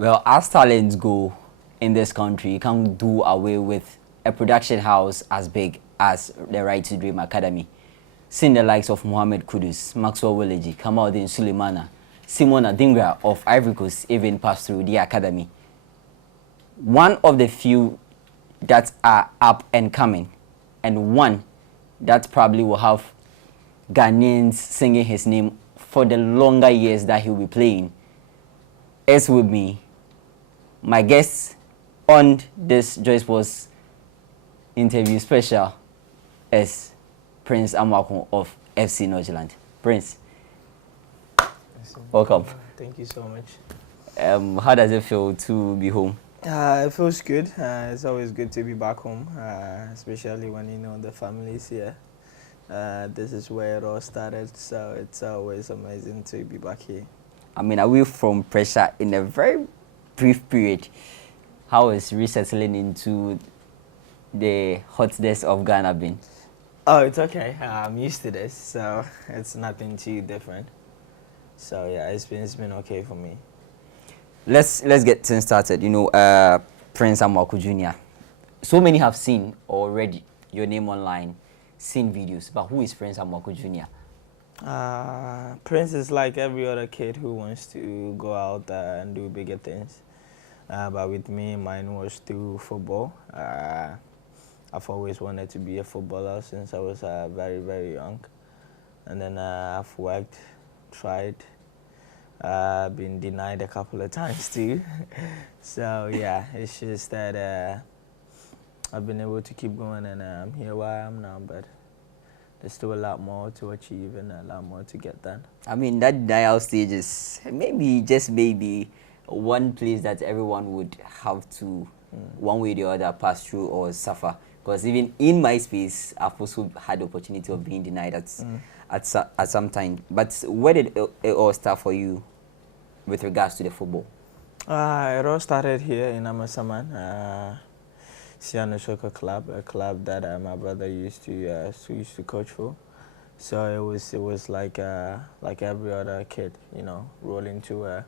Well, as talents go in this country, you can't do away with a production house as big as the Right to Dream Academy. Seeing the likes of Mohamed Kudus, Maxwell Willeji, Kamaldeen Suleimana, Simona Dingra of Ivory Coast even passed through the academy. One of the few that are up and coming, and one that probably will have Ghanaians singing his name for the longer years that he'll be playing, is with me. My guest on this Joy Sports interview special is Prince Amoako of FC Nordsjaelland. Prince, welcome. Thank you so much. How does it feel to be home? It feels good. It's always good to be back home, especially when you know the family's here. This is where it all started, so it's always amazing to be back here. I mean, away from pressure in a very brief period, how is resettling into the hotness of Ghana been? Oh, it's okay. I'm used to this, so it's nothing too different. So yeah, it's been okay for me. Let's get things started. You know, Prince Amoako Junior. So many have seen already your name online, seen videos, but who is Prince Amoako Junior? Prince is like every other kid who wants to go out and do bigger things. But with me, mine was through football. I've always wanted to be a footballer since I was very, very young. And then I've worked, tried, been denied a couple of times too. So yeah, it's just that I've been able to keep going, and I'm here where I am now, but there's still a lot more to achieve and a lot more to get done. I mean, that denial stage is maybe, just maybe, one place that everyone would have to, one way or the other, pass through or suffer. Because even in my space, I've also had the opportunity of being denied at some time. But where did it all start for you with regards to the football? It all started here in Amasaman, Siano Soccer Club, a club that my brother used to coach for. So it was like every other kid, you know, rolling to a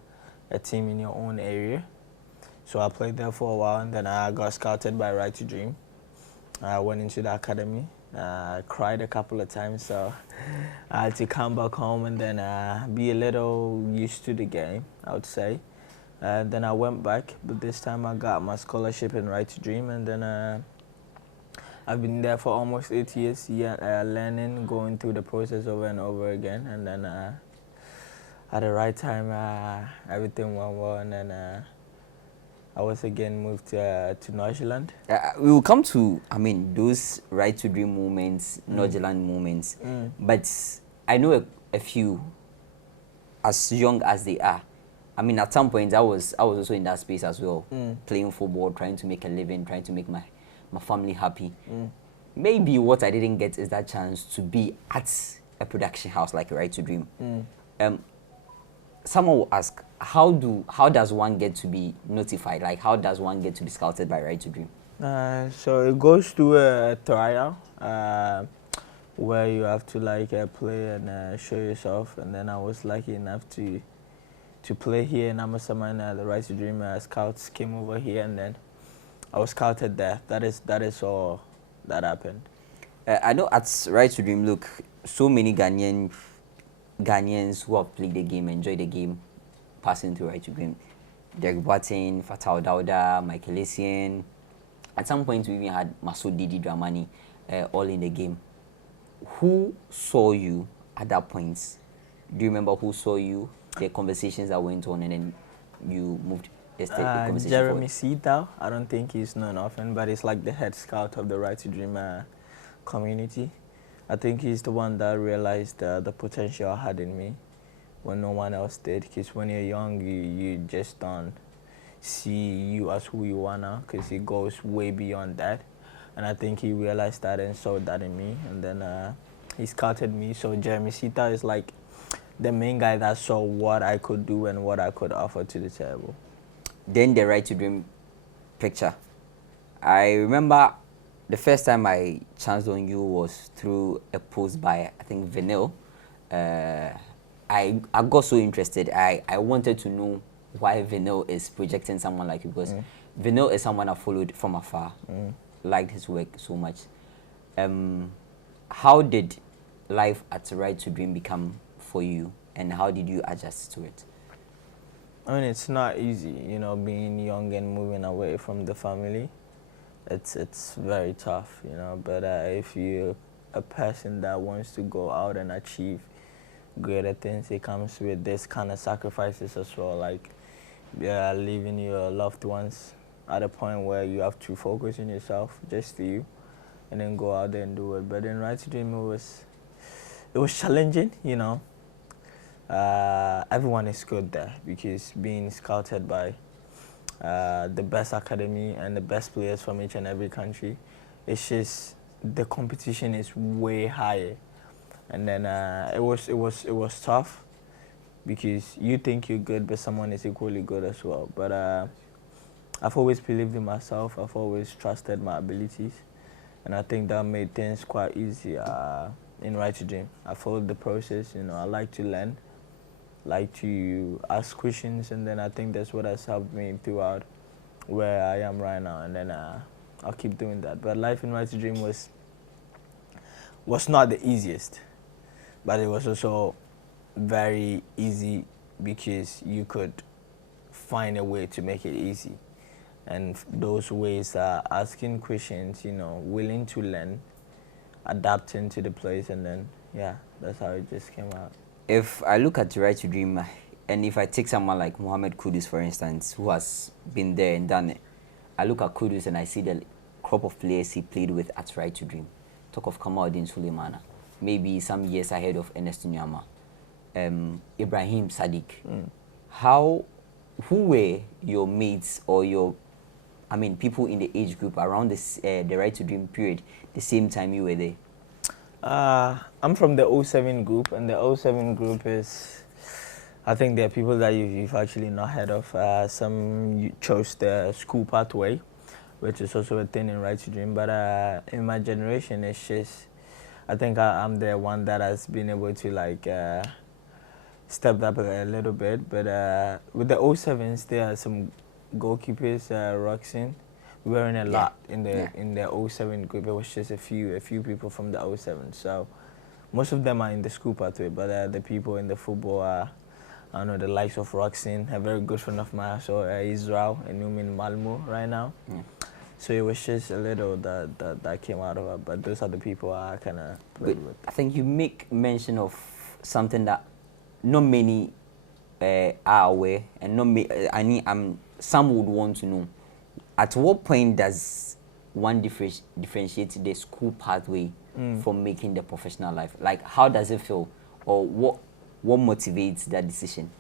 team in your own area. So I played there for a while, and then I got scouted by Right to Dream. I went into the academy. I cried a couple of times, so I had to come back home and then be a little used to the game, I would say. Then I went back, but this time I got my scholarship in Right to Dream, and then I've been there for almost 8 years, learning, going through the process over and over again, and then at the right time, everything went well, and then I was again moved to Nordsjælland. We will come to, I mean, those Right to Dream moments, Nordsjælland moments, but I know a few, as young as they are. I mean, at some point, I was also in that space as well, playing football, trying to make a living, trying to make my family happy. Maybe what I didn't get is that chance to be at a production house like Right to Dream. Someone will ask, how does one get to be notified? Like, how does one get to be scouted by Right to Dream? So it goes to a trial where you have to play and show yourself. And then I was lucky enough to play here in Amasaman. The Right to Dream scouts came over here, and then I was scouted there. That is all that happened. I know at Right to Dream, look, so many Ghanaians who have played the game, enjoyed the game, passing through Right to Dream. Derek Boateng, Fatal Dauda, Michael Essien. At some point, we even had Masoud Didi Dramani all in the game. Who saw you at that point? Do you remember who saw you, the conversations that went on, and then you moved the conversation Jeremy forward? Sita. I don't think he's known often, but he's like the head scout of the Right to Dream community. I think he's the one that realized the potential I had in me when no one else did. Because when you're young, you just don't see you as who you are now, because it goes way beyond that. And I think he realized that and saw that in me. And then he scouted me. So Jeremy Sita is like the main guy that saw what I could do and what I could offer to the table. Then the Right to Dream picture. I remember the first time I chanced on you was through a post by, I think, Vinyl. I got so interested. I wanted to know why Vinyl is projecting someone like you, because Vinyl is someone I followed from afar, liked his work so much. How did life at Right to Dream become for you, and how did you adjust to it? I mean, it's not easy, you know, being young and moving away from the family. It's very tough, you know. But if you're a person that wants to go out and achieve greater things, it comes with this kind of sacrifices as well, like leaving your loved ones at a point where you have to focus on yourself, just you, and then go out there and do it. But in Right to Dream, it was challenging, you know. Everyone is good there because being scouted by the best academy and the best players from each and every country, it's just the competition is way higher, and then it was tough because you think you're good, but someone is equally good as well. But I've always believed in myself. I've always trusted my abilities, and I think that made things quite easy in Right to Dream. I followed the process. You know, I like to learn, like to ask questions, and then I think that's what has helped me throughout where I am right now, and then I'll keep doing that. But life in Right to Dream was not the easiest, but it was also very easy because you could find a way to make it easy, and those ways are asking questions, you know, willing to learn, adapting to the place, and then yeah, that's how it just came out. If I look at Right to Dream, and if I take someone like Mohamed Kudus, for instance, who has been there and done it, I look at Kudus and I see the crop of players he played with at Right to Dream. Talk of Kamaldeen Suleimana, maybe some years ahead of Ernest Nyama, Ibrahim Sadiq. Who were your mates or people in the age group around this, the Right to Dream period, the same time you were there? I'm from the 07 group, and the 07 group is, I think there are people that you've actually not heard of. Some chose the school pathway, which is also a thing in Right to Dream. But in my generation, it's just, I think I'm the one that has been able to like step up a little bit. But with the 07s, there are some goalkeepers, Roxin. We were in a lot in the 07 group. It was just a few people from the 07. So most of them are in the school pathway, but the people in the football are, I don't know, the likes of Roxin, a very good friend of mine, so Israel, and I'm in Malmo right now. So it was just a little that came out of it, but those are the people I kind of played with. I think you make mention of something that not many are aware, and some would want to know. At what point does one differentiate the school pathway from making the professional life? Like, how does it feel, or what motivates that decision?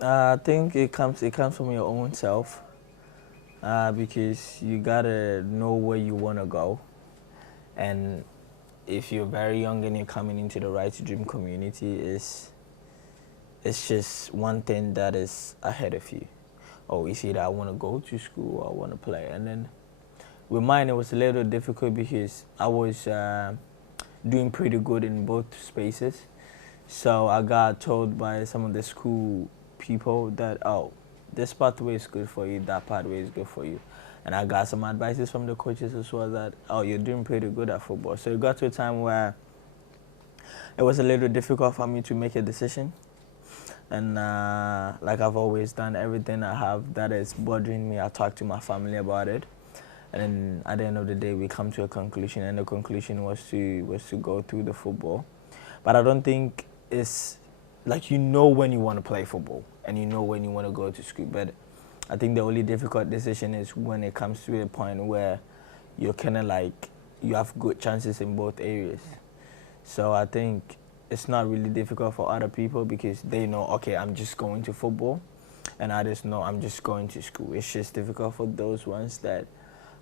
I think it comes from your own self, because you gotta know where you wanna go, and if you're very young and you're coming into the Right to Dream community, it's just one thing that is ahead of you. Oh, it's either I want to go to school or I want to play. And then with mine, it was a little difficult because I was doing pretty good in both spaces. So I got told by some of the school people that, oh, this pathway is good for you, that pathway is good for you. And I got some advices from the coaches as well that, oh, you're doing pretty good at football. So it got to a time where it was a little difficult for me to make a decision. And like I've always done, everything I have that is bothering me, I talk to my family about it. And then at the end of the day, we come to a conclusion, and the conclusion was to go through the football. But I don't think it's like, you know when you want to play football and you know when you want to go to school. But I think the only difficult decision is when it comes to a point where you're kind of like, you have good chances in both areas. So I think it's not really difficult for other people because they know, okay, I'm just going to football, and others know I'm just going to school. It's just difficult for those ones that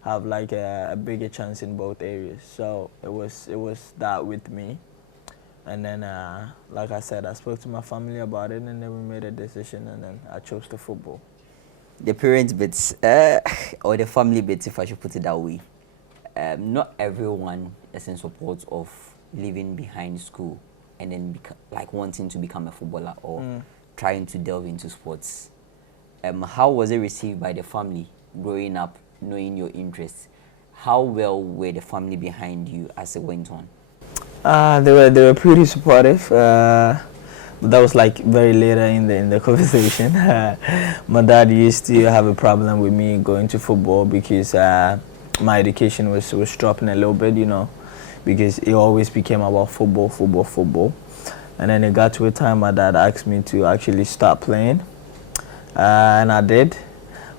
have like a bigger chance in both areas. So it was that with me, and then like I said, I spoke to my family about it, and then we made a decision, and then I chose the football. The parents bits or the family bits, if I should put it that way. Not everyone is in support of leaving behind school and then like wanting to become a footballer or trying to delve into sports. how was it received by the family growing up, knowing your interests? How well were the family behind you as it went on? They were pretty supportive. But that was like very later in the conversation. My dad used to have a problem with me going to football because my education was dropping a little bit, you know, because it always became about football, football, football. And then it got to a time my dad asked me to actually stop playing, and I did.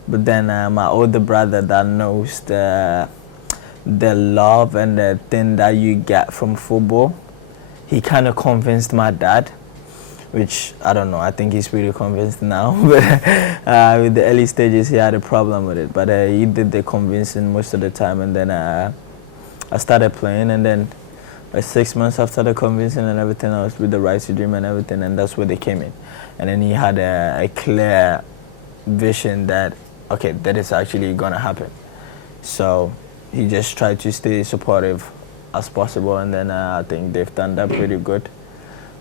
But then my older brother that knows the love and the thing that you get from football, he kind of convinced my dad, which I don't know, I think he's pretty convinced now. But with the early stages, he had a problem with it. But he did the convincing most of the time, and then I started playing, and then 6 months after the convincing and everything, I was with the Right to Dream and everything, and that's where they came in. And then he had a clear vision that, okay, that is actually gonna happen. So he just tried to stay supportive as possible, and then I think they've done that pretty good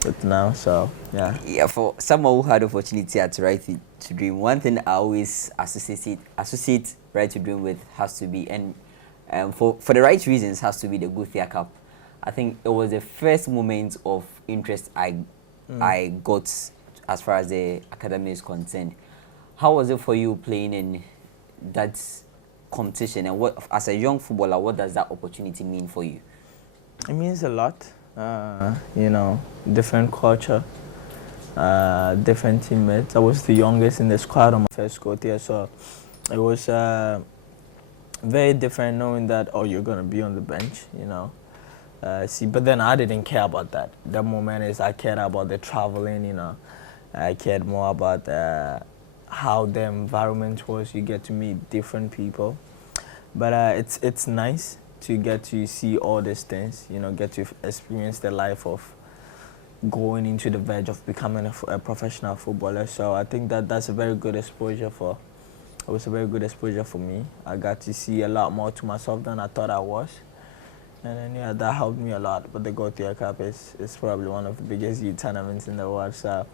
with now, so yeah. Yeah, for someone who had opportunity at Right to Dream, one thing I always associate Right to Dream with has to be, and for the right reasons, has to be the Gothia Cup. I think it was the first moment of interest I got as far as the academy is concerned. How was it for you playing in that competition, and what, as a young footballer, what does that opportunity mean for you? It means a lot. You know, different culture, different teammates. I was the youngest in the squad on my first go there, so it was very different knowing that, oh, you're gonna be on the bench, you know. But then I didn't care about that. The moment is I cared about the traveling, you know. I cared more about how the environment was. You get to meet different people, but it's nice to get to see all these things, you know, get to experience the life of going into the verge of becoming a professional footballer. So I think that's a very good exposure for. It was a very good exposure for me. I got to see a lot more to myself than I thought I was. And then, yeah, that helped me a lot. But the Gothia Cup is probably one of the biggest youth tournaments in the world. So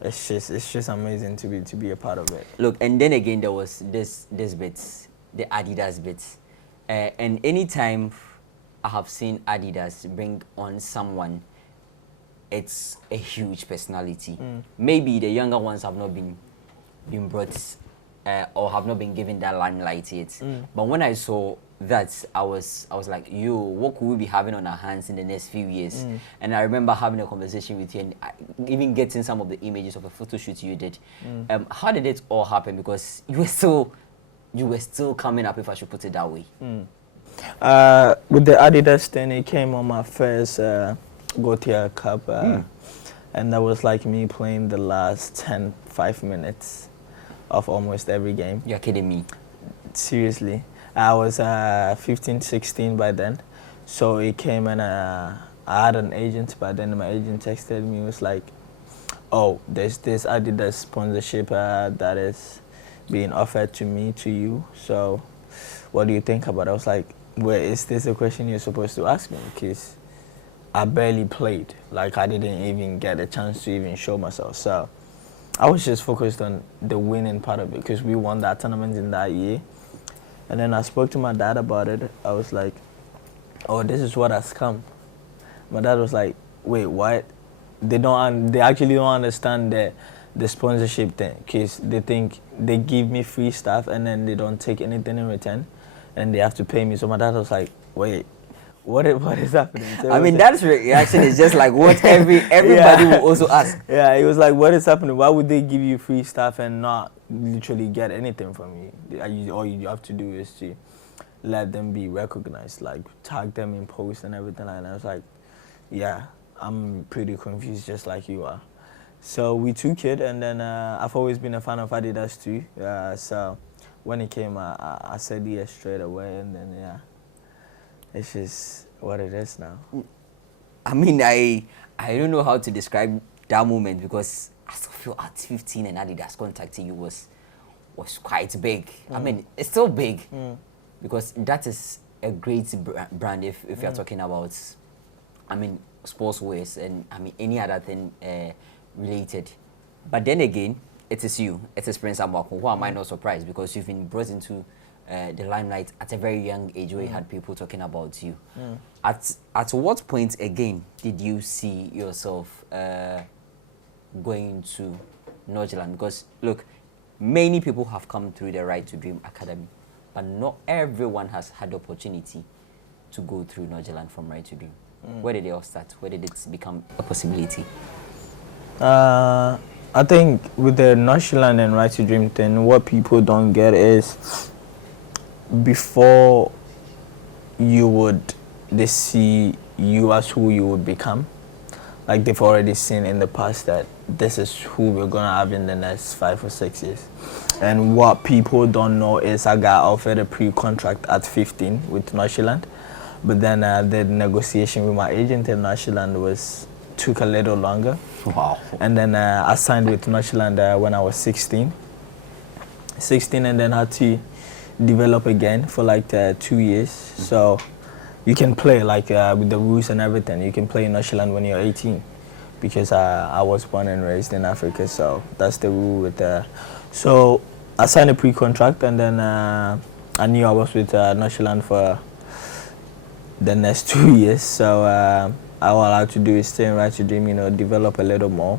it's just amazing to be a part of it. Look, and then again, there was this bits, the Adidas bits. And anytime I have seen Adidas bring on someone, it's a huge personality. Maybe the younger ones have not been brought or have not been given that limelight yet. But when I saw that, I was like, yo, what could we be having on our hands in the next few years? And I remember having a conversation with you and even getting some of the images of a photo shoot you did. How did it all happen? Because you were still coming up, if I should put it that way. With the Adidas thing, it came on my first Gothia Cup, and that was like me playing the last 5 minutes of almost every game. You're kidding me? Seriously. I was 15, 16 by then, so it came, and I had an agent by then. My agent texted me, was like, oh, there's this Adidas sponsorship that is being offered to me, to you, so what do you think about it? I was like, well, is this a question you're supposed to ask me? Because I barely played. Like, I didn't even get a chance to even show myself. So I was just focused on the winning part of it, because we won that tournament in that year. And then I spoke to my dad about it. I was like, oh, this is what has come. My dad was like, wait, what? They actually don't understand the sponsorship thing, because they think they give me free stuff and then they don't take anything in return, and they have to pay me. So my dad was like, wait, what is happening? So I mean, that reaction is just like what everybody will also ask. Yeah, he was like, what is happening? Why would they give you free stuff and not literally get anything from you? All you have to do is to let them be recognized, like tag them in posts and everything like that. I was like, yeah, I'm pretty confused just like you are. So we took it, and then I've always been a fan of Adidas too. So when it came, I said yes straight away, and then yeah, it's just what it is now. I mean, I don't know how to describe that moment, because I still feel at 15 and Adidas contacting you was quite big. I mean, it's still big, because that is a great brand if you're talking about, I mean, sportswears and I mean any other thing related. But then again, it is you. It is Prince Amoako. Who am I not surprised? Because you've been brought into the limelight at a very young age where you had people talking about you. At what point again did you see yourself going to Nordsjælland? Because look, many people have come through the Right to Dream Academy, but not everyone has had the opportunity to go through Nordsjælland from Right to Dream. Where did it all start? Where did it become a possibility? I think with the Nordsjælland and Right to Dream thing, what people don't get is before they see you as who you would become. Like they've already seen in the past that this is who we're gonna have in the next 5 or 6 years. And what people don't know is I got offered a pre-contract at 15 with Nordsjælland, but then the negotiation with my agent in Nordsjælland took a little longer. Wow. And then I signed with Nordsjælland when I was 16, and then had to develop again for like 2 years. So you can play like with the rules and everything. You can play in Nordsjælland when you're 18, because I was born and raised in Africa. So that's the rule with So I signed a pre-contract, and then I knew I was with Nordsjælland for the next 2 years. So all I had to do is stay in Right to Dream, develop a little more.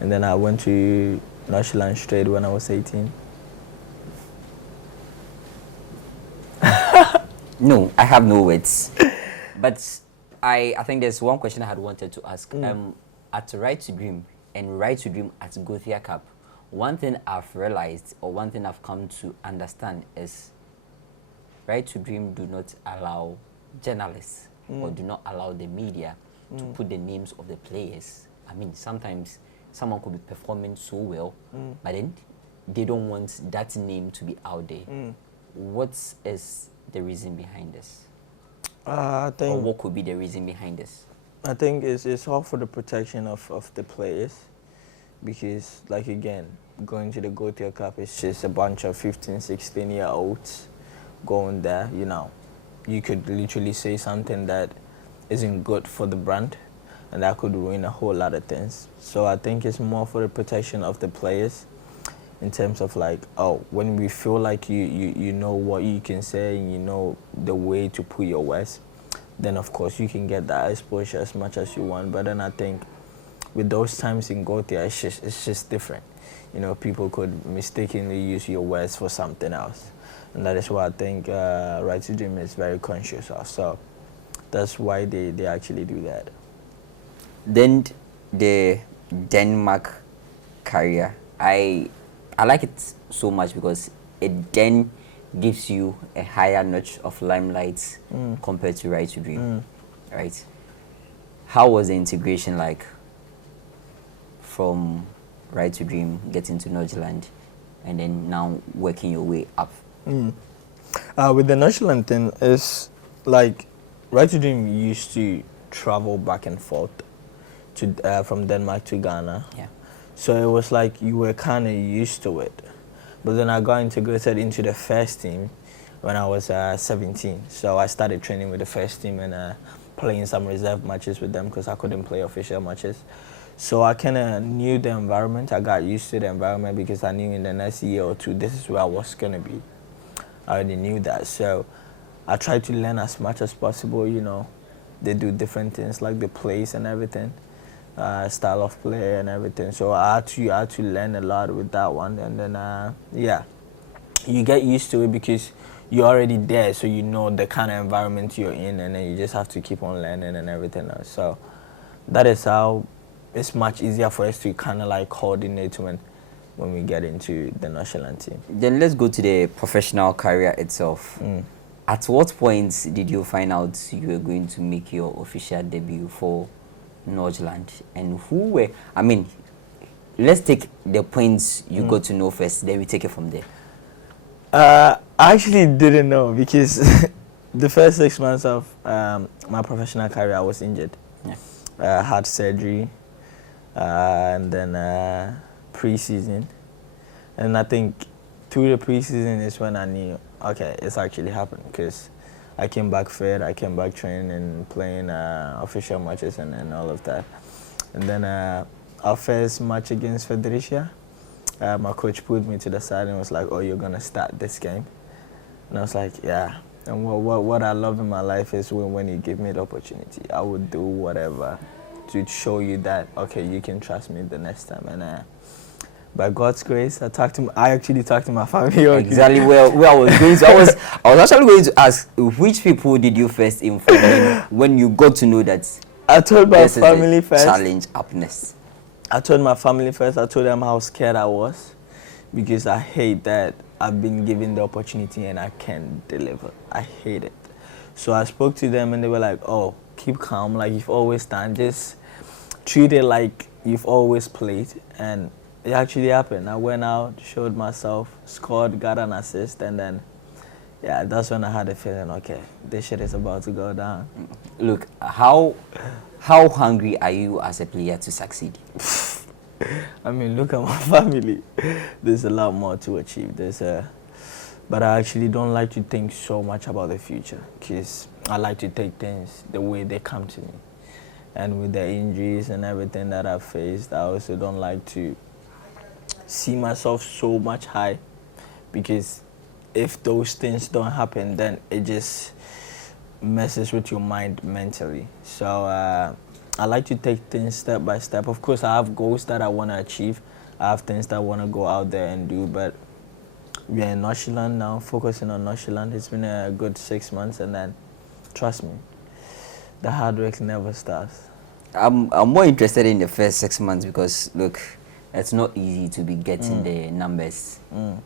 And then I went to Nordsjælland straight when I was 18. No, I have no words. But I think there's one question I had wanted to ask. At Right to Dream and Right to Dream at Gothia Cup, one thing I've realized, or one thing I've come to understand, is Right to Dream do not allow journalists or do not allow the media to put the names of the players. I mean, sometimes someone could be performing so well, but then they don't want that name to be out there. What is the reason behind this? I think, or what could be the reason behind this? I think it's all for the protection of the players, because, like, again, going to the Gothia Cup is just a bunch of 15, 16-year-olds going there. You could literally say something that isn't good for the brand, and that could ruin a whole lot of things. So I think it's more for the protection of the players, in terms of like, when we feel like you know what you can say, and you know the way to put your words, then of course you can get that exposure as much as you want. But then I think with those times in Gothia, it's just different. People could mistakenly use your words for something else, and that is why I think Right to Dream is very conscious of. So that's why they actually do that. Then the Denmark career, I like it so much because it then gives you a higher notch of limelight compared to Right to Dream, right? How was the integration like from Right to Dream, getting to Nordsjælland, and then now working your way up? With the Nordsjælland thing, it's like Right to Dream used to travel back and forth to from Denmark to Ghana. Yeah. So it was like you were kind of used to it. But then I got integrated into the first team when I was 17. So I started training with the first team and playing some reserve matches with them because I couldn't play official matches. So I kind of knew the environment. I got used to the environment because I knew in the next year or two, this is where I was going to be. I already knew that. So I tried to learn as much as possible. They do different things like the plays and everything. Style of play and everything. So I had to learn a lot with that one. And then, you get used to it because you're already there, so you know the kind of environment you're in, and then you just have to keep on learning and everything else. So that is how it's much easier for us to kind of like coordinate when we get into the Nordsjælland team. Then let's go to the professional career itself. At what point did you find out you were going to make your official debut for Nordsjælland, and who were, let's take the points you got to know first, then we take it from there. I actually didn't know because the first 6 months of my professional career I was injured. I had surgery and then pre-season, and I think through the pre-season is when I knew, okay, it's actually happened, because I came back fit, I came back training and playing official matches and all of that. And then our first match against Fredericia, my coach put me to the side and was like, "Oh, you're gonna start this game," and I was like, "Yeah." And what I love in my life is when you give me the opportunity, I would do whatever to show you that, okay, you can trust me the next time. And by God's grace, I actually talked to my family. Exactly where I was going to. I was actually going to ask, which people did you first inform when you got to know that I told my family first. Challenge happiness. I told my family first. I told them how scared I was because I hate that I've been given the opportunity and I can't deliver. I hate it. So I spoke to them and they were like, "Oh, keep calm. Like you've always done. Just treat it like you've always played." And it actually happened. I went out, showed myself, scored, got an assist, and then, yeah, that's when I had a feeling, okay, this shit is about to go down. Look, how hungry are you as a player to succeed? I mean, look at my family. There's a lot more to achieve. But I actually don't like to think so much about the future because I like to take things the way they come to me. And with the injuries and everything that I've faced, I also don't like to see myself so much high because if those things don't happen, then it just messes with your mind mentally. So I like to take things step by step. Of course, I have goals that I want to achieve. I have things that I want to go out there and do, but we are in Nordsjælland now, focusing on Nordsjælland. It's been a good 6 months, and then, trust me, the hard work never stops. I'm more interested in the first 6 months because, look, it's not easy to be getting the numbers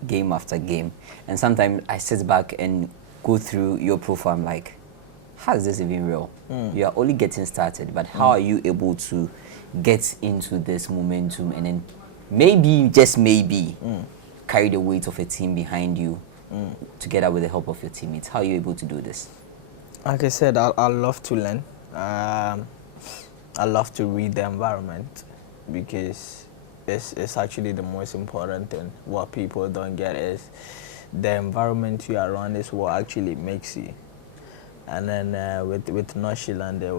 game after game. And sometimes I sit back and go through your profile. I'm like, how is this even real? You are only getting started, but how are you able to get into this momentum and then maybe, just maybe, carry the weight of a team behind you together with the help of your teammates? How are you able to do this? Like I said, I love to learn. I love to read the environment because it's actually the most important thing. What people don't get is the environment you are around is what actually makes you. And then with Nordsjælland, it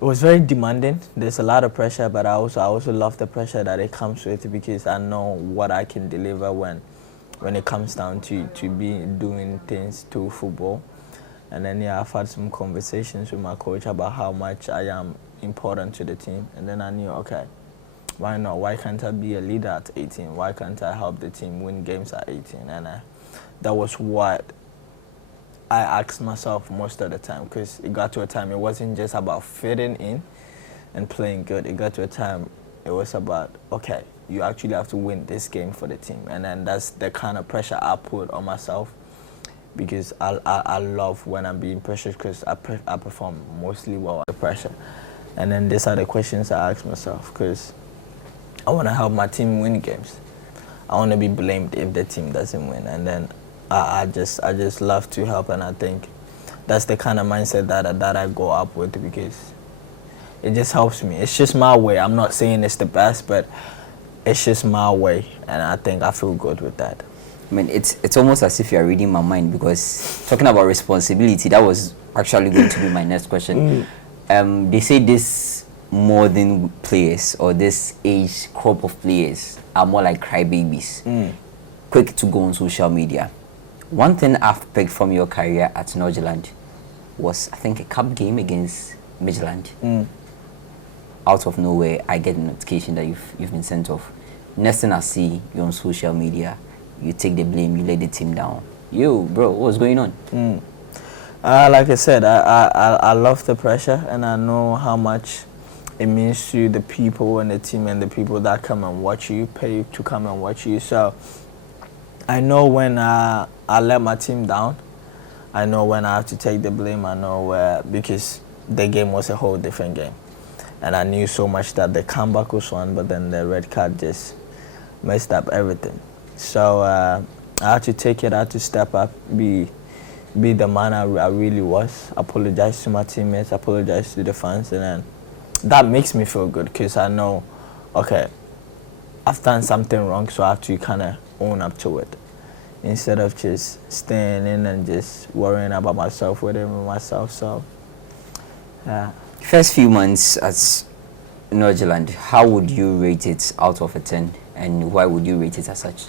was very demanding. There's a lot of pressure, but I also love the pressure that it comes with because I know what I can deliver when it comes down to be doing things to football. And then yeah, I've had some conversations with my coach about how much I am important to the team, and then I knew, okay, why not? Why can't I be a leader at 18? Why can't I help the team win games at 18? And that was what I asked myself most of the time, because it got to a time it wasn't just about fitting in and playing good. It got to a time it was about, okay, you actually have to win this game for the team. And then that's the kind of pressure I put on myself, because I love when I'm being pressured, because I perform mostly well under pressure. And then these are the questions I ask myself, because I want to help my team win games. I want to be blamed if the team doesn't win. And then I just love to help, and I think that's the kind of mindset that I go up with, because it just helps me. It's just my way. I'm not saying it's the best, but it's just my way, and I think I feel good with that. I mean, it's almost as if you're reading my mind, because talking about responsibility, that was actually going to be my next question. They say this modern players, or this age crop of players, are more like crybabies, quick to go on social media. One thing I've picked from your career at Nordsjælland was, I think, a cup game against Midland. Out of nowhere, I get a notification that you've been sent off. Next thing I see, you're on social media, you take the blame, you let the team down. Yo, bro, what's going on? Like I said, I love the pressure, and I know how much it means to the people and the team and the people that come and watch you, pay to come and watch you. So I know when I let my team down. I know when I have to take the blame. I know because the game was a whole different game. And I knew so much that the comeback was one, but then the red card just messed up everything. So I had to take it, I had to step up, be the man I really was, apologize to my teammates, apologize to the fans, and then that makes me feel good, because I know, okay, I've done something wrong, so I have to kind of own up to it, instead of just staying in and just worrying about myself, within myself. So, yeah. First few months at Nordsjælland, how would you rate it out of a 10, and why would you rate it as such?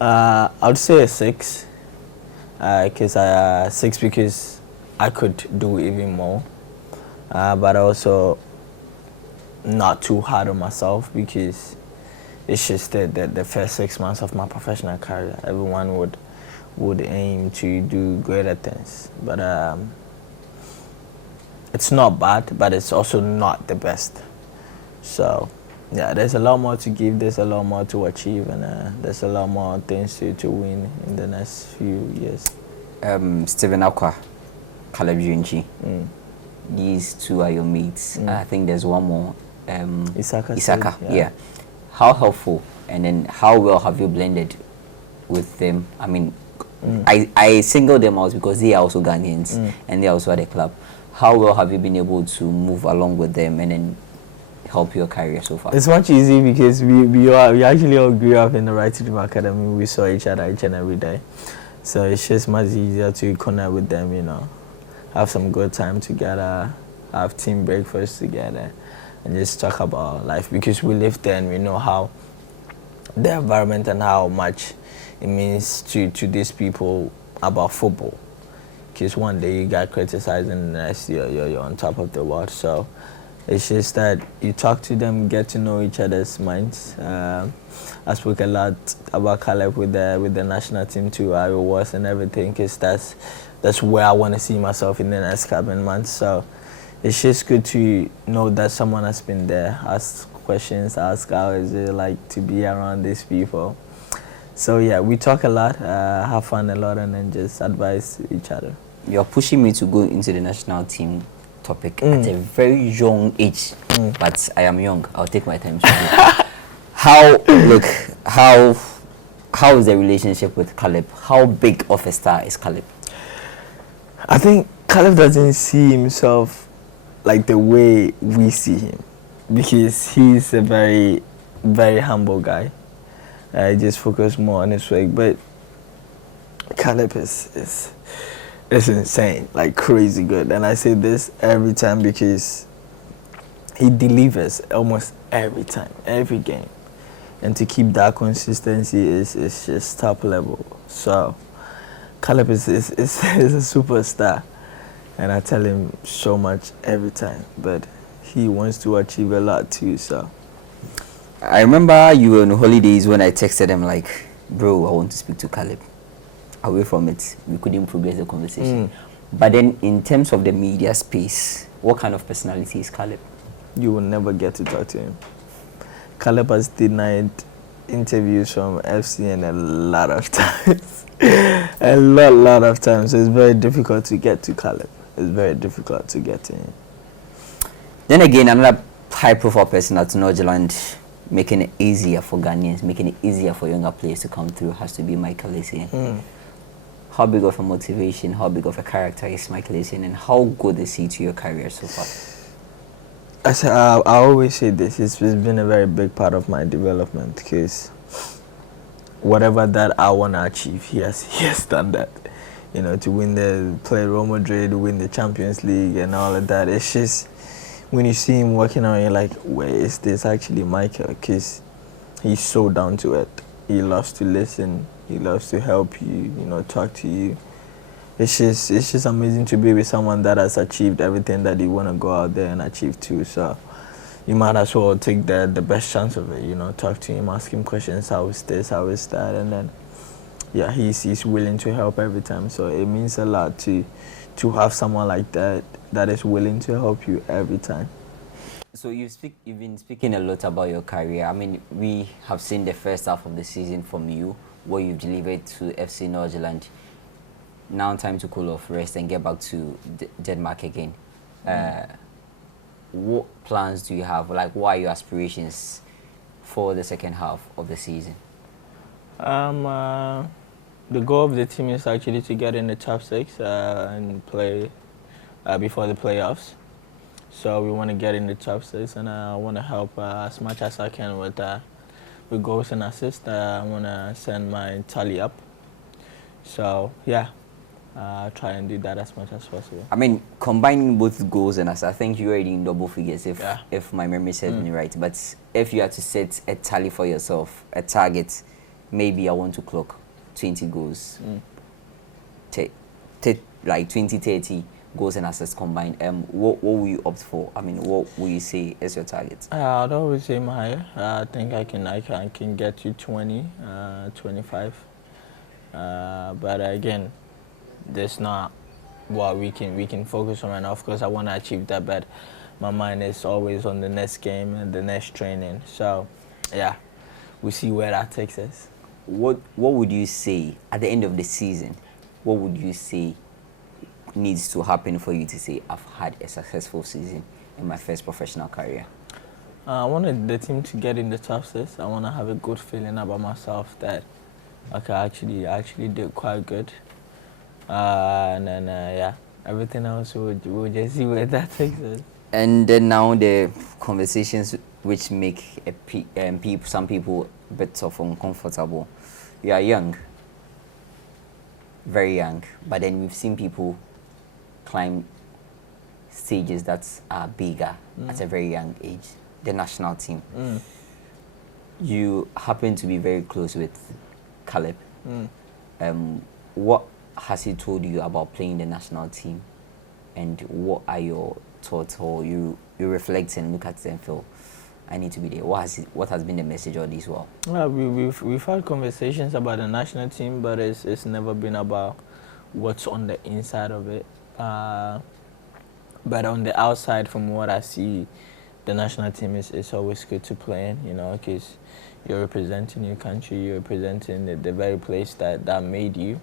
I would say a 6. Because 6 because I could do even more, but also not too hard on myself because it's just the first 6 months of my professional career. Everyone would aim to do greater things, but it's not bad, but it's also not the best. So yeah, there's a lot more to give, there's a lot more to achieve, and there's a lot more things to win in the next few years. Steven Aqua, Caleb Junchi, these two are your mates. I think there's one more, Isaka. Yeah. How helpful, and then how well have you blended with them? I mean, I single them out because they are also Ghanaians and they are also at the club. How well have you been able to move along with them and then help your career so far? It's much easier because we actually all grew up in the Right to Dream Academy. We saw each other each and every day. So it's just much easier to connect with them, you know, have some good time together, have team breakfast together, and just talk about life because we live there and we know how the environment and how much it means to these people about football. Because one day you got criticized and the next year you're on top of the world. So it's just that you talk to them, get to know each other's minds. I spoke a lot about Caleb with the national team too, how it was and everything, because that's where I want to see myself in the next coming months. So it's just good to know that someone has been there, ask questions, ask how is it like to be around these people. So yeah, we talk a lot, have fun a lot, and then just advise each other. You're pushing me to go into the national team topic at a very young age, but I am young. I'll take my time. How is the relationship with Caleb? How big of a star is Caleb? I think Caleb doesn't see himself like the way we see him because he's a very, very humble guy. I just focus more on his work, but Caleb is insane, like crazy good. And I say this every time because he delivers almost every time, every game. And to keep that consistency is just top level. So Caleb is a superstar. And I tell him so much every time. But he wants to achieve a lot too, so. I remember you were on holidays when I texted him like, bro, I want to speak to Caleb. Away from it, we couldn't progress the conversation. But then in terms of the media space, what kind of personality is Caleb? You will never get to talk to him. Caleb has denied interviews from FC and a lot of times. a lot of times. So it's very difficult to get to Caleb. It's very difficult to get to him. Then again, another high-profile person at Nordsjælland, making it easier for Ghanaians, making it easier for younger players to come through, has to be Michael Essien. How big of a motivation, how big of a character is Michael Essien, and how good is he to your career so far? I always say this, it's been a very big part of my development because whatever that I want to achieve, he has done that. You know, to play Real Madrid, win the Champions League and all of that. It's just, when you see him working on, you're like, where is this actually Michael? Because he's so down to it. He loves to listen. He loves to help you, you know, talk to you. It's just amazing to be with someone that has achieved everything that you want to go out there and achieve too. So you might as well take the best chance of it, you know, talk to him, ask him questions, how is this, how is that, and then, yeah, he's willing to help every time. So it means a lot to have someone like that is willing to help you every time. So you've been speaking a lot about your career. I mean, we have seen the first half of the season from you, what you've delivered to FC Nordsjælland. Now time to cool off, rest, and get back to Denmark again. What plans do you have? Like, what are your aspirations for the second half of the season? The goal of the team is actually to get in the top 6 and play before the playoffs. So we want to get in the top 6, and I want to help as much as I can with goals and assists. I want to send my tally up. So yeah, try and do that as much as possible. I mean, combining both goals and assists, I think you're already in double figures if my memory serves me right. But if you had to set a tally for yourself, a target, maybe I want to clock 20 goals. Like 20, 30 goals and assists combined. What will you opt for? I mean, what will you say is your target? I'd always aim higher. I think I can get you 20, 25. But again, that's not what we can focus on right now. Of course, I want to achieve that, but my mind is always on the next game and the next training. So, yeah, we see where that takes us. What would you say at the end of the season? What would you say needs to happen for you to say, I've had a successful season in my first professional career? I wanted the team to get in the top six. I want to have a good feeling about myself that okay, I actually did quite good. And then, yeah, everything else we'll just see where that takes us. And then now the conversations which make some people a bit of uncomfortable. You are young, very young, but then we've seen people climb stages that are bigger at a very young age. The national team. You happen to be very close with Caleb. What has he told you about playing the national team, and what are your thoughts, or you reflect and look at it and feel I need to be there? What has been the message of this? Well, we've had conversations about the national team, but it's never been about what's on the inside of it. But on the outside, from what I see, the national team is always good to play in, you know, because you're representing your country, you're representing the very place that made you.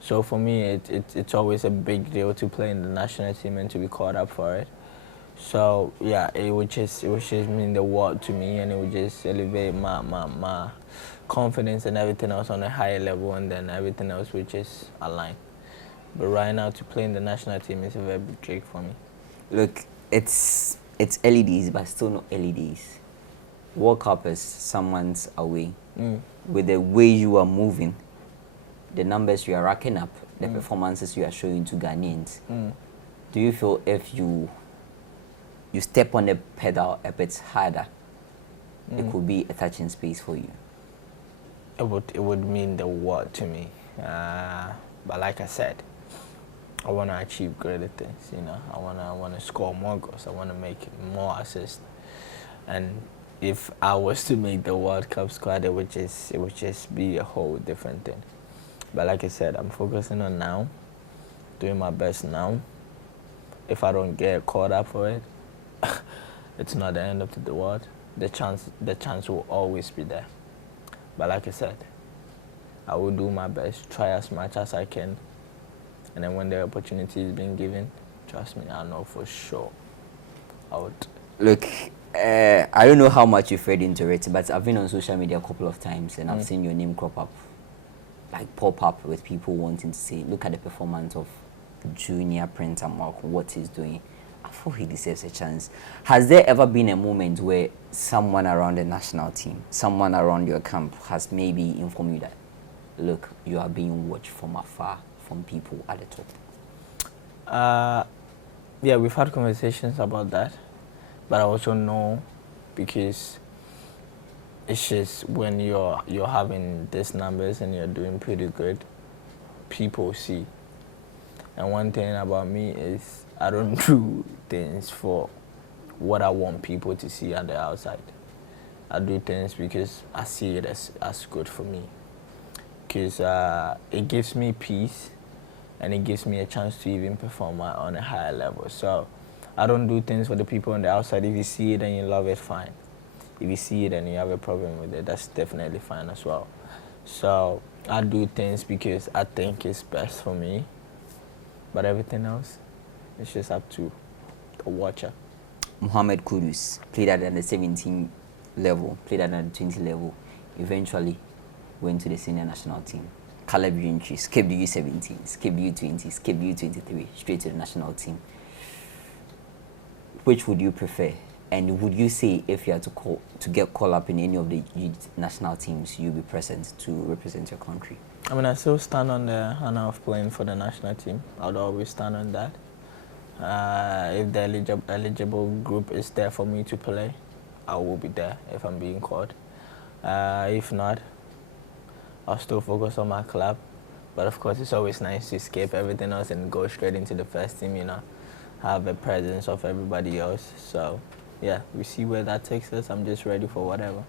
So for me, it's always a big deal to play in the national team and to be called up for it. So yeah, it would just mean the world to me, and it would just elevate my confidence and everything else on a higher level, and then everything else would just align. But right now, to play in the national team is a very big trick for me. Look, it's early days, but still not early days. World Cup is some months away. With the way you are moving, the numbers you are racking up, the performances you are showing to Ghanaians, do you feel if you step on the pedal a bit harder, it could be a touching space for you? It would mean the world to me. But like I said, I want to achieve greater things. You know, I want to score more goals. I want to make more assists. And if I was to make the World Cup squad, it would just be a whole different thing. But like I said, I'm focusing on now, doing my best now. If I don't get caught up for it, it's not the end of the world. The chance will always be there. But like I said, I will do my best, try as much as I can, and then when the opportunity is being given, trust me, I know for sure I would. Look, I don't know how much you've read into it, but I've been on social media a couple of times, and I've seen your name crop up, like pop up with people wanting to say, look at the performance of Junior Prince Amoako, what he's doing. I thought he deserves a chance. Has there ever been a moment where someone around the national team, someone around your camp has maybe informed you that, look, you are being watched from afar from people at the top? Yeah, we've had conversations about that, but I also know, because it's just when you're having these numbers and you're doing pretty good, people see. And one thing about me is I don't do things for what I want people to see on the outside. I do things because I see it as good for me. Because it gives me peace, and it gives me a chance to even perform on a higher level. So I don't do things for the people on the outside. If you see it and you love it, fine. If you see it and you have a problem with it, that's definitely fine as well. So I do things because I think it's best for me. But everything else, it's just up to the watcher. Mohamed Kudus played at the 17 level, played at the 20 level, eventually went to the senior national team. Caleb Junior skipped the U17, skipped U20, skipped U23, straight to the national team. Which would you prefer? And would you say if you had to get called up in any of the youth national teams, you'll be present to represent your country? I mean, I still stand on the honor of playing for the national team. I would always stand on that. If the eligible group is there for me to play, I will be there if I'm being called. If not, I'll still focus on my club. But of course, it's always nice to escape everything else and go straight into the first team, you know, have a presence of everybody else. So, yeah, we see where that takes us. I'm just ready for whatever.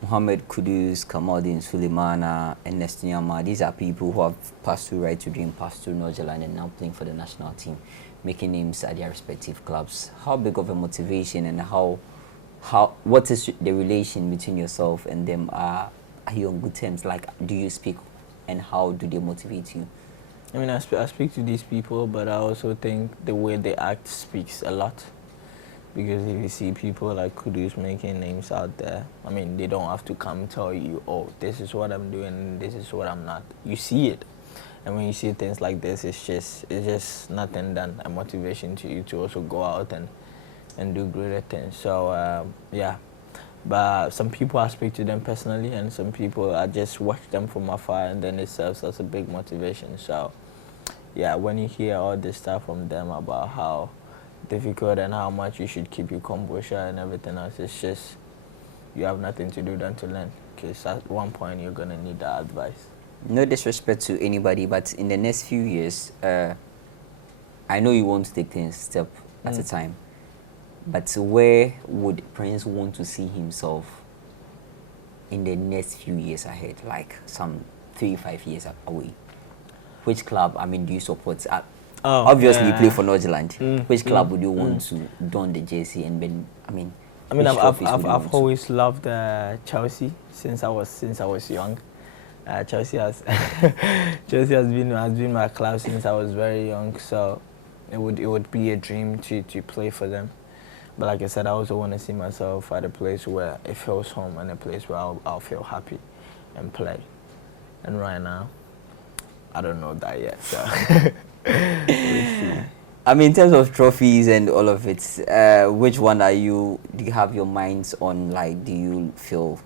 Mohamed Kudus, Kamaldeen Suleimana, and Nestiniama, these are people who have passed through Right to Dream, passed through Nordsjælland, and now playing for the national team, making names at their respective clubs. How big of a motivation and what is the relation between yourself and them? Are you on good terms? Like, do you speak, and how do they motivate you? I mean, I speak to these people, but I also think the way they act speaks a lot. Because if you see people like Kudus making names out there, I mean, they don't have to come tell you, oh, this is what I'm doing, this is what I'm not. You see it. And when you see things like this, it's just nothing than a motivation to you to also go out and do greater things. So, yeah. But some people I speak to them personally, and some people I just watch them from afar, and then it serves as a big motivation. So, yeah, when you hear all this stuff from them about how difficult and how much you should keep your composure and everything else, it's just you have nothing to do than to learn, because at one point you're going to need that advice. No disrespect to anybody, but in the next few years, I know you want to take things step at a time, but where would Prince want to see himself in the next few years ahead, like some 3-5 years away? Which club, I mean, do you support? Obviously, you play for Nordsjælland. Which club would you want to don the jersey and then? I mean, I've always loved Chelsea since I was young. Chelsea has been my club since I was very young. So it would be a dream to play for them. But like I said, I also want to see myself at a place where it feels home and a place where I'll feel happy and play. And right now, I don't know that yet. So. I mean, in terms of trophies and all of it, which one do you have your minds on? Like, do you feel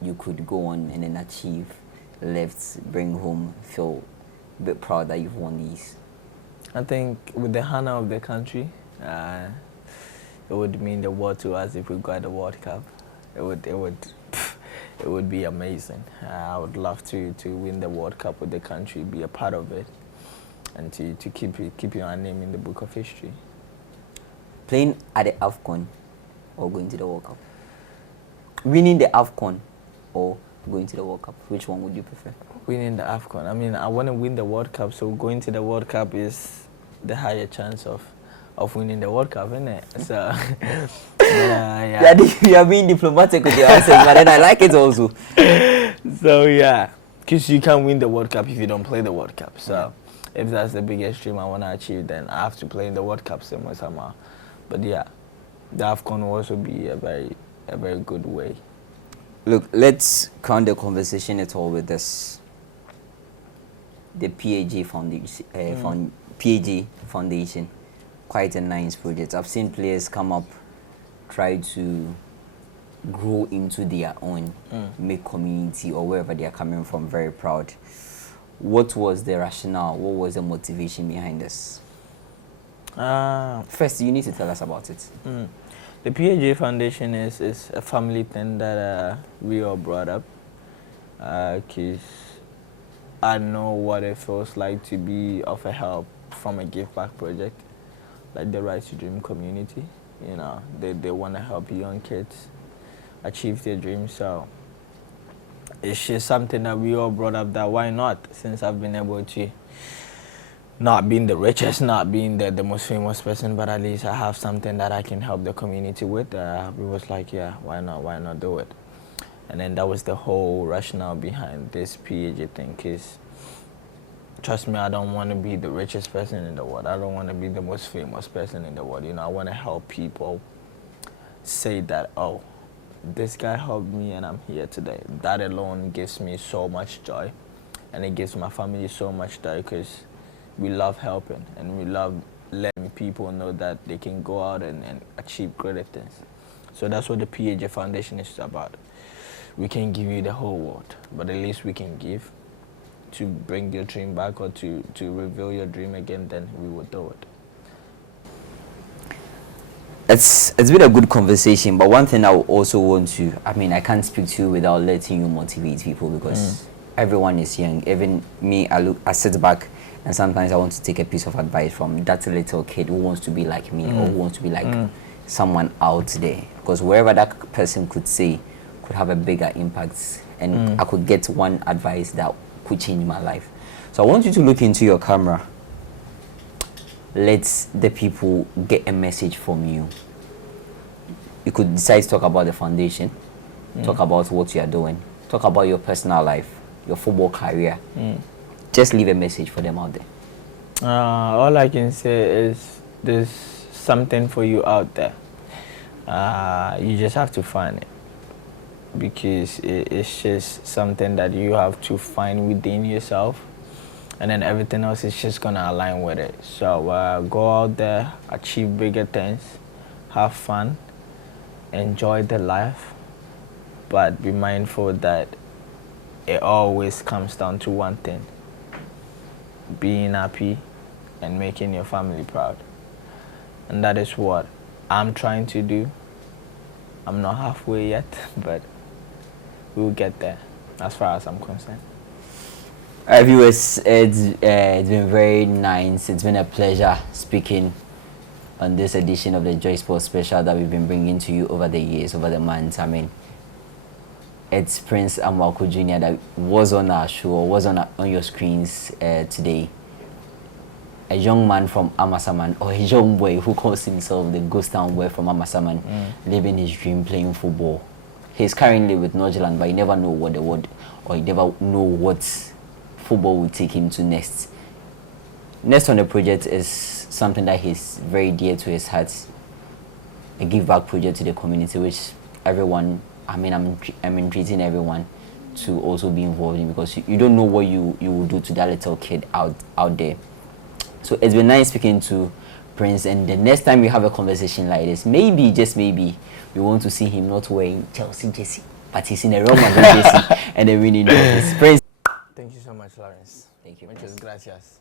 you could go on and then achieve, bring home, feel a bit proud that you've won these? I think with the honor of the country, it would mean the world to us if we got the World Cup. It would be amazing. I would love to win the World Cup with the country, be a part of it, and to keep your name in the book of history. Playing at the AFCON or going to the World Cup? Winning the AFCON or going to the World Cup? Which one would you prefer? Winning the AFCON. I mean, I want to win the World Cup, so going to the World Cup is the higher chance of winning the World Cup, isn't it? So, yeah. You are being diplomatic with your answers, but then I like it also. So, yeah, because you can't win the World Cup if you don't play the World Cup. So, if that's the biggest dream I want to achieve, then I have to play in the World Cup somehow. But yeah, the AFCON will also be a very good way. Look, let's count the conversation at all with this. The PAG Foundation, quite a nice project. I've seen players come up, try to grow into their own, make community or wherever they are coming from very proud. What was the rationale? What was the motivation behind this? First, you need to tell us about it. The PAG Foundation is a family thing that we all brought up. Because I know what it feels like to be of a help from a give back project, like the Right to Dream community. You know, they want to help young kids achieve their dreams. So it's just something that we all brought up, that why not? Since I've been able to, not being the richest, not being the most famous person, but at least I have something that I can help the community with. We was like, yeah, why not do it? And then that was the whole rationale behind this PAG thing, because trust me, I don't want to be the richest person in the world. I don't want to be the most famous person in the world. You know, I want to help people say that, oh, this guy helped me and I'm here today. That alone gives me so much joy, and it gives my family so much joy, because we love helping and we love letting people know that they can go out and achieve greater things. So that's what the PAJ Foundation is about. We can give you the whole world, but at least we can give to bring your dream back or to reveal your dream again, then we will do it. It's been a good conversation, but one thing I also want to, I can't speak to you without letting you motivate people, because everyone is young. Even me, I sit back and sometimes I want to take a piece of advice from that little kid who wants to be like me or who wants to be like someone out there, because wherever that person could say could have a bigger impact, and I could get one advice that could change my life. So I want you to look into your camera. Let the people get a message from you. You could decide to talk about the foundation, talk about what you are doing, talk about your personal life, your football career. Just leave a message for them out there. All I can say is there's something for you out there. You just have to find it, because it's just something that you have to find within yourself, and then everything else is just gonna align with it. So go out there, achieve bigger things, have fun, enjoy the life, but be mindful that it always comes down to one thing: being happy and making your family proud. And that is what I'm trying to do. I'm not halfway yet, but we'll get there as far as I'm concerned. Viewers, it's been very nice. It's been a pleasure speaking on this edition of the Joy Sports Special that we've been bringing to you over the years, over the months. It's Prince Amoako Junior that was on our show, was on your screens today. A young man from Amasaman, or a young boy who calls himself the ghost town boy from Amasaman, living his dream, playing football. He's currently with Nordsjælland, but you never know what the word, or you never know what football will take him to next. Next on the project is something that is very dear to his heart, a give back project to the community, which everyone, I'm entreating everyone to also be involved in, because you don't know what you will do to that little kid out there. So it's been nice speaking to Prince, and the next time we have a conversation like this, maybe, just maybe, we want to see him not wearing Chelsea jersey, but he's in a Real Madrid jersey and a winning trophy. Prince. Thank you so much, Lawrence. Thank you. Muchas gracias.